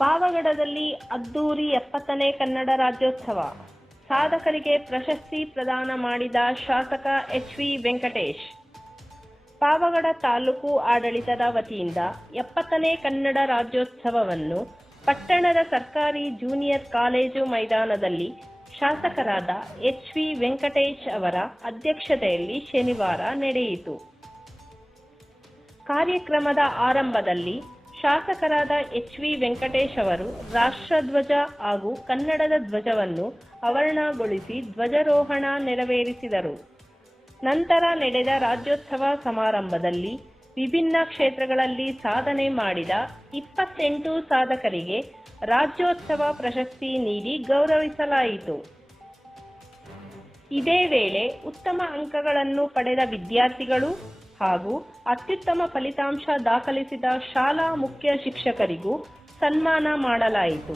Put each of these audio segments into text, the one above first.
ಪಾವಗಡದಲ್ಲಿ ಅದ್ದೂರಿ 70ನೇ ಕನ್ನಡ ರಾಜ್ಯೋತ್ಸವ. ಸಾಧಕರಿಗೆ ಪ್ರಶಸ್ತಿ ಪ್ರದಾನ ಮಾಡಿದ ಶಾಸಕ ಎಚ್.ವಿ. ವೆಂಕಟೇಶ್. ಪಾವಗಡ ತಾಲೂಕು ಆಡಳಿತದ ವತಿಯಿಂದ 70ನೇ ಕನ್ನಡ ರಾಜ್ಯೋತ್ಸವವನ್ನು ಪಟ್ಟಣದ ಸರ್ಕಾರಿ ಜೂನಿಯರ್ ಕಾಲೇಜು ಮೈದಾನದಲ್ಲಿ ಶಾಸಕರಾದ ಎಚ್.ವಿ. ವೆಂಕಟೇಶ್ ಅವರ ಅಧ್ಯಕ್ಷತೆಯಲ್ಲಿ ಶನಿವಾರ ನಡೆಯಿತು. ಕಾರ್ಯಕ್ರಮದ ಆರಂಭದಲ್ಲಿ ಶಾಸಕರಾದ ಎಚ್.ವಿ. ವೆಂಕಟೇಶ್ ಅವರು ರಾಷ್ಟ್ರಧ್ವಜ ಹಾಗೂ ಕನ್ನಡದ ಧ್ವಜವನ್ನು ಅನಾವರಣಗೊಳಿಸಿ ಧ್ವಜಾರೋಹಣ ನೆರವೇರಿಸಿದರು. ನಂತರ ನಡೆದ ರಾಜ್ಯೋತ್ಸವ ಸಮಾರಂಭದಲ್ಲಿ ವಿಭಿನ್ನ ಕ್ಷೇತ್ರಗಳಲ್ಲಿ ಸಾಧನೆ ಮಾಡಿದ 28 ಸಾಧಕರಿಗೆ ರಾಜ್ಯೋತ್ಸವ ಪ್ರಶಸ್ತಿ ನೀಡಿ ಗೌರವಿಸಲಾಯಿತು. ಇದೇ ವೇಳೆ ಉತ್ತಮ ಅಂಕಗಳನ್ನು ಪಡೆದ ವಿದ್ಯಾರ್ಥಿಗಳು ಹಾಗೂ ಅತ್ಯುತ್ತಮ ಫಲಿತಾಂಶ ದಾಖಲಿಸಿದ ಶಾಲಾ ಮುಖ್ಯ ಶಿಕ್ಷಕರಿಗೂ ಸನ್ಮಾನ ಮಾಡಲಾಯಿತು.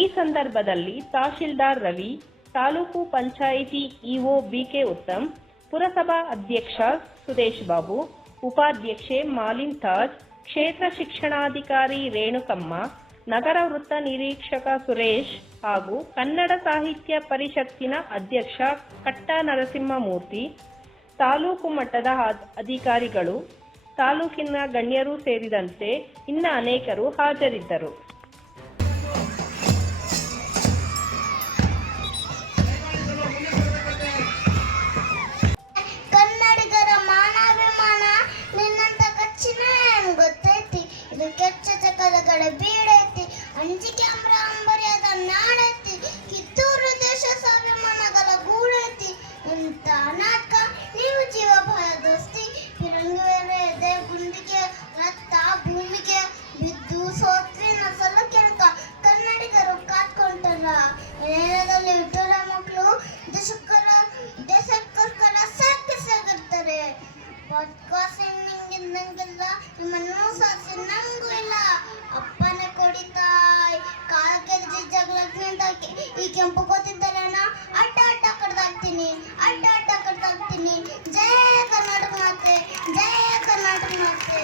ಈ ಸಂದರ್ಭದಲ್ಲಿ ತಹಶೀಲ್ದಾರ್ ರವಿ, ತಾಲೂಕು ಪಂಚಾಯಿತಿ ಇಒ ಬಿ.ಕೆ. ಉತ್ತಮ್, ಪುರಸಭಾ ಅಧ್ಯಕ್ಷ ಸುದೇಶ್ ಬಾಬು, ಉಪಾಧ್ಯಕ್ಷೆ ಮಾಲಿನ್ ತಾಜ್, ಕ್ಷೇತ್ರ ಶಿಕ್ಷಣಾಧಿಕಾರಿ ರೇಣುಕಮ್ಮ, ನಗರ ವೃತ್ತ ನಿರೀಕ್ಷಕ ಸುರೇಶ್ ಹಾಗೂ ಕನ್ನಡ ಸಾಹಿತ್ಯ ಪರಿಷತ್ತಿನ ಅಧ್ಯಕ್ಷ ಕಟ್ಟ ನರಸಿಂಹಮೂರ್ತಿ, ತಾಲೂಕು ಮಟ್ಟದ ಅಧಿಕಾರಿಗಳು, ತಾಲೂಕಿನ ಗಣ್ಯರು ಸೇರಿದಂತೆ ಇನ್ನ ಅನೇಕರು ಹಾಜರಿದ್ದರು. ಕನ್ನಡಿಗರ ಮಾನಾಭಿಮಾನ ನಿನ್ನಂತ ಕಚ್ಚಿನ ಗೊತ್ತೈತಿ, ಇದು ಕೆಚ್ಚ ಚಕಲಗಳ ಬೀಡೈತಿ, ಅಂಜಿಕೆ ಅಂಬರ್ಯಾದ ನಾಡೈತಿ, ಕಿತ್ತೂರು ದೇಶ ಸ್ವಾಭಿಮಾನಗಳ ಗೂಡೈತಿ. ಇಂಥ ನಾಟಕ ನೀವು ಜೀವ ಭಯ ದೋಸ್ತಿ, ಫಿರಂಗಿ ಗುಂಡಿಗೆ ರಕ್ತ ಭೂಮಿಗೆ ಬಿದ್ದು ಸೋತ್ವಿನ ಸಲ ಕೆಳಕ ಕನ್ನಡಿಗರು ಕಾತ್ಕೊಂಡರ ನೇರದಲ್ಲಿ ಇಟ್ಟರ ಮಕ್ಕಳು ದೇಶಕ್ಕೋಸ್ಕರ ಸಾಗಿರ್ತಾರೆ. ನಿಂಗಿದ್ದಂಗೆಲ್ಲ ನಿಮ್ಮನ್ನು ಸಾಸಿ ನಂಗೂ ಇಲ್ಲ. ಅಪ್ಪನೇ ಕೊಡಿತಾಯ್ ಕಾಲಕ್ಕೆ ಜಗಳಕ್ಕೆ ಈ ಕೆಂಪು ಗೊತ್ತಿದ್ದಲ್ಲ ಅಡ್ಡ ಕಡ್ದಾಕ್ತೀನಿ. ಜಯ ಕರ್ನಾಟಕ ಮಾತೆ, ಜಯ ಕರ್ನಾಟಕ ಮಾತೆ.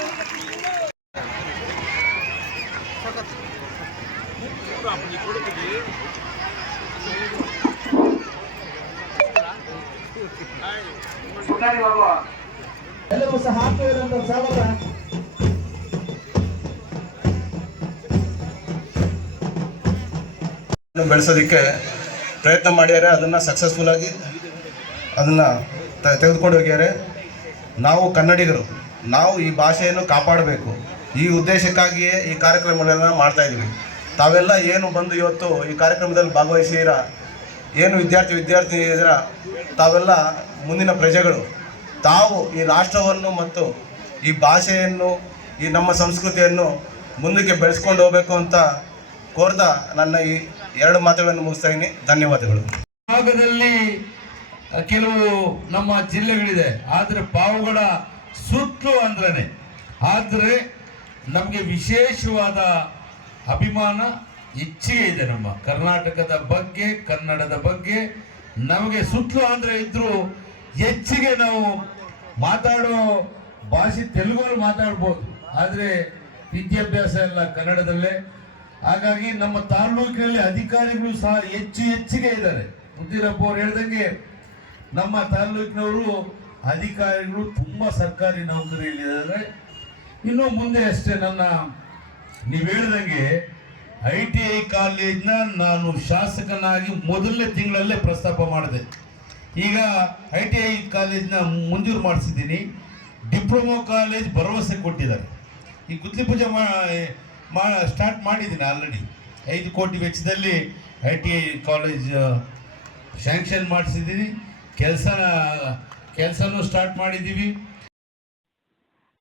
ಎಲ್ಲರೂ ಸಹ ಹಾಕುವುದಂತ ಸ್ವಾಗತ. ಬೆಳೆಸೋದಕ್ಕೆ ಪ್ರಯತ್ನ ಮಾಡ್ಯಾರೆ, ಅದನ್ನು ಸಕ್ಸಸ್ಫುಲ್ ಆಗಿ ಅದನ್ನು ತೆಗೆದುಕೊಂಡು ಹೋಗ್ಯಾರೆ. ನಾವು ಕನ್ನಡಿಗರು, ನಾವು ಈ ಭಾಷೆಯನ್ನು ಕಾಪಾಡಬೇಕು, ಈ ಉದ್ದೇಶಕ್ಕಾಗಿಯೇ ಈ ಕಾರ್ಯಕ್ರಮಗಳನ್ನು ಮಾಡ್ತಾಯಿದ್ದೀವಿ. ತಾವೆಲ್ಲ ಏನು ಬಂದು ಇವತ್ತು ಈ ಕಾರ್ಯಕ್ರಮದಲ್ಲಿ ಭಾಗವಹಿಸಿರ, ಏನು ವಿದ್ಯಾರ್ಥಿ ಇದ್ದೀರ, ತಾವೆಲ್ಲ ಮುಂದಿನ ಪ್ರಜೆಗಳು. ತಾವು ಈ ರಾಷ್ಟ್ರವನ್ನು ಮತ್ತು ಈ ಭಾಷೆಯನ್ನು, ಈ ನಮ್ಮ ಸಂಸ್ಕೃತಿಯನ್ನು ಮುಂದಕ್ಕೆ ಬೆಳೆಸ್ಕೊಂಡು ಹೋಗಬೇಕು ಅಂತ ಕೋರ್ದ ನನ್ನ ಈ 2 ಮಾತುಗಳನ್ನು ಮುಗಿಸ್ತಾ ಇದ್ದೀನಿ. ಧನ್ಯವಾದಗಳು. ಭಾಗದಲ್ಲಿ ಕೆಲವು ನಮ್ಮ ಜಿಲ್ಲೆಗಳಿದೆ, ಆದರೆ ಪಾವಗಡ ಸುತ್ತಲೂ ಅಂದ್ರೇ ಆದರೆ ನಮಗೆ ವಿಶೇಷವಾದ ಅಭಿಮಾನ ಹೆಚ್ಚಿಗೆ ಇದೆ. ನಮ್ಮ ಕರ್ನಾಟಕದ ಬಗ್ಗೆ, ಕನ್ನಡದ ಬಗ್ಗೆ ನಮಗೆ ಸುತ್ತಲೂ ಆಂಧ್ರ ಇದ್ರೂ ಹೆಚ್ಚಿಗೆ ನಾವು ಮಾತಾಡೋ ಭಾಷೆ ತೆಲುಗಲ್ಲಿ ಮಾತಾಡ್ಬೋದು, ಆದರೆ ವಿದ್ಯಾಭ್ಯಾಸ ಎಲ್ಲ ಕನ್ನಡದಲ್ಲೇ. ಹಾಗಾಗಿ ನಮ್ಮ ತಾಲೂಕಿನಲ್ಲಿ ಅಧಿಕಾರಿಗಳು ಸಹ ಹೆಚ್ಚಿಗೆ ಇದ್ದಾರೆ. ಮುದ್ದಿರಪ್ಪ ಅವ್ರು ಹೇಳ್ದಂಗೆ ನಮ್ಮ ತಾಲೂಕಿನವರು ಅಧಿಕಾರಿಗಳು ತುಂಬ ಸರ್ಕಾರಿ ನೌಕರಿಯಲ್ಲಿದ್ದಾರೆ. ಇನ್ನು ಮುಂದೆ ಅಷ್ಟೇ ನೀವು ಹೇಳ್ದಂಗೆ ITI ಕಾಲೇಜ್ನ ನಾನು ಶಾಸಕನಾಗಿ ಮೊದಲನೇ ತಿಂಗಳಲ್ಲೇ ಪ್ರಸ್ತಾಪ ಮಾಡಿದೆ. ಈಗ ITI ಕಾಲೇಜ್ನ ಮಂಜೂರು ಮಾಡಿಸಿದ್ದೀನಿ. ಡಿಪ್ಲೊಮಾ ಕಾಲೇಜ್ ಭರವಸೆ ಕೊಟ್ಟಿದ್ದಾರೆ. ಈ ಗುದ್ಲಿ ಪೂಜೆ ಸ್ಟಾರ್ಟ್ ಮಾಡಿದ್ದೀನಿ ಆಲ್ರೆಡಿ. 5 ಕೋಟಿ ವೆಚ್ಚದಲ್ಲಿ ITI ಕಾಲೇಜ್ ಸ್ಯಾಂಕ್ಷನ್ ಮಾಡಿಸಿದ್ದೀನಿ. ಕೆಲಸನೂ ಸ್ಟಾರ್ಟ್ ಮಾಡಿದ್ದೀವಿ.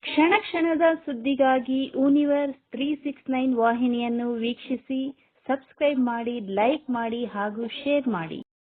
ಕ್ಷಣ ಕ್ಷಣದ ಸುದ್ದಿಗಾಗಿ ಯೂನಿವರ್ಸ್ 369 ವಾಹಿನಿಯನ್ನು ವೀಕ್ಷಿಸಿ, ಸಬ್ಸ್ಕ್ರೈಬ್ ಮಾಡಿ, ಲೈಕ್ ಮಾಡಿ ಹಾಗೂ ಶೇರ್ ಮಾಡಿ.